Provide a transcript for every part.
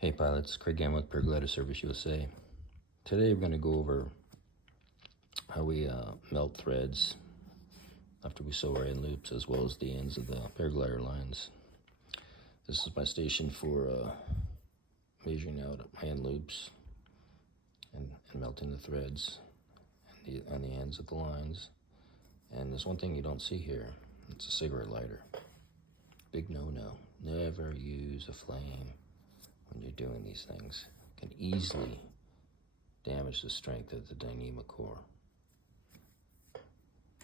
Hey pilots, Craig Gamble with Paraglider Service USA. Today we're going to go over how we melt threads after we sew our end loops, as well as the ends of the paraglider lines. This is my station for measuring out my end loops and melting the threads and the ends of the lines. And there's one thing you don't see here. It's a cigarette lighter. Big no-no. Never use a flame when you're doing these things. Can easily damage the strength of the dynamic core.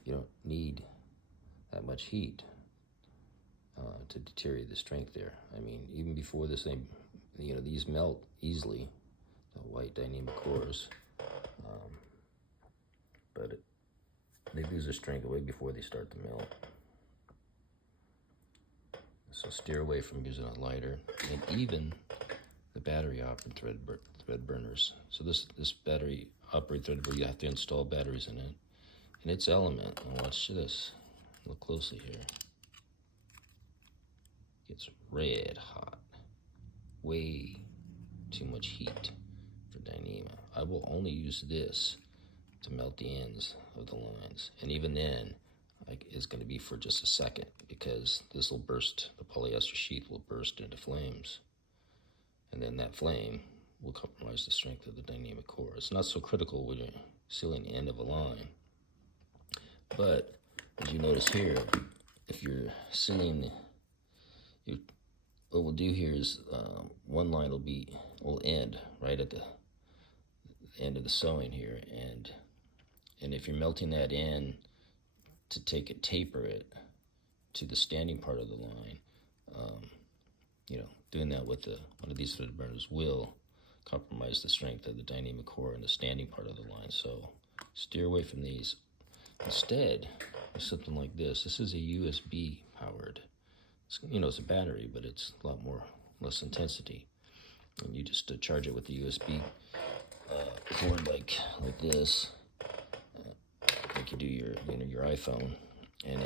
You don't need that much heat to deteriorate the strength there. I mean, even before this thing, these melt easily, the white dynamic cores, but they lose their strength way before they start to melt. So steer away from using a lighter, and even the battery operated thread burners. So this battery operated thread burner, you have to install batteries in it. And its element, and watch this, look closely here, gets red hot. Way too much heat for Dyneema. I will only use this to melt the ends of the lines. And even then, it's going to be for just a second, because this will burst, the polyester sheath will burst into flames. And then that flame will compromise the strength of the dynamic core. It's not so critical when you're sealing the end of a line. But as you notice here, if you're sealing, what we'll do here is one line will end right at the end of the sewing here, and if you're melting that in to taper it to the standing part of the line, doing that with one of these thread burners will compromise the strength of the dynamic core in the standing part of the line. So steer away from these. Instead, something like this. This is a USB powered. It's a battery, but it's a lot less intensity. And you just charge it with the USB cord like this, like you do your iPhone. And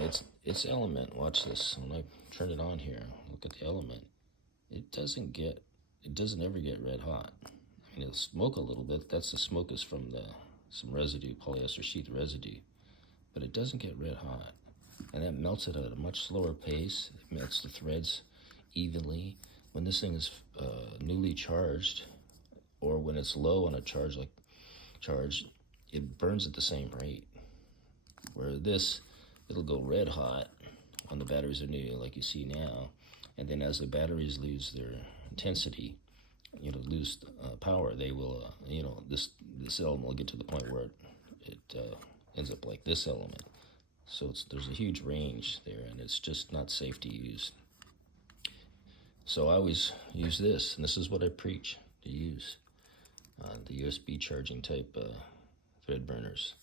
its element. Watch this. When I turn it on here, look at the element. It doesn't ever get red hot. I mean, it'll smoke a little bit. That's the smoke is from some residue, polyester sheath residue. But it doesn't get red hot. And that melts it at a much slower pace. It melts the threads evenly. When this thing is newly charged, or when it's low on a charge, it burns at the same rate. Where this, it'll go red hot when the batteries are new, like you see now. And then as the batteries lose their intensity, lose power, they will, this element will get to the point where it ends up like this element. So there's a huge range there, and it's just not safe to use. So I always use this, and this is what I preach to use, the USB charging type thread burners.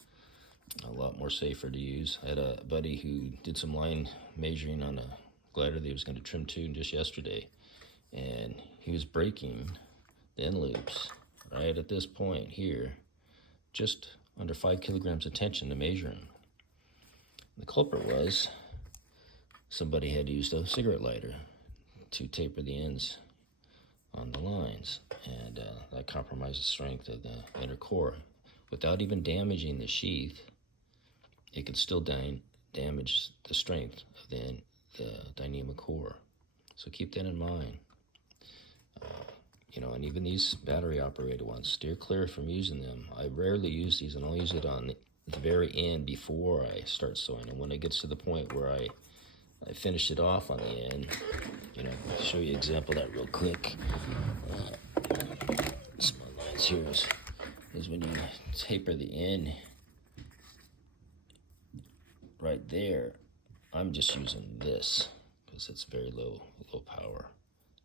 A lot more safer to use. I had a buddy who did some line measuring on a glider that he was going to trim to just yesterday, and he was breaking the end loops right at this point here, just under 5 kilograms of tension to measure him. The culprit was somebody had used a cigarette lighter to taper the ends on the lines, and that compromised the strength of the inner core. Without even damaging the sheath, it could still damage the strength of the dynamic core. So keep that in mind. And even these battery operated ones, steer clear from using them. I rarely use these, and I'll use it on the very end before I start sewing. And when it gets to the point where I finish it off on the end, I'll show you an example of that real quick. Some of my lines here is when you taper the end right there. I'm just using this because it's very low power,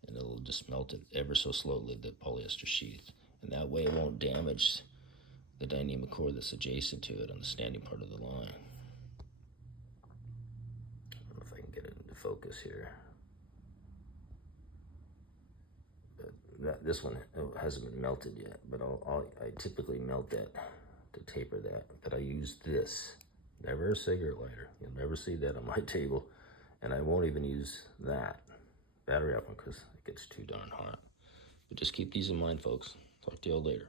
and it'll just melt it ever so slowly, the polyester sheath, and that way it won't damage the dynamic core that's adjacent to it on the standing part of the line. I don't know if I can get it into focus here. But this one hasn't been melted yet, but I typically melt that to taper that. But I use this. Never a cigarette lighter. You'll never see that on my table. And I won't even use that battery up because it gets too darn hot. But just keep these in mind, folks. Talk to y'all later.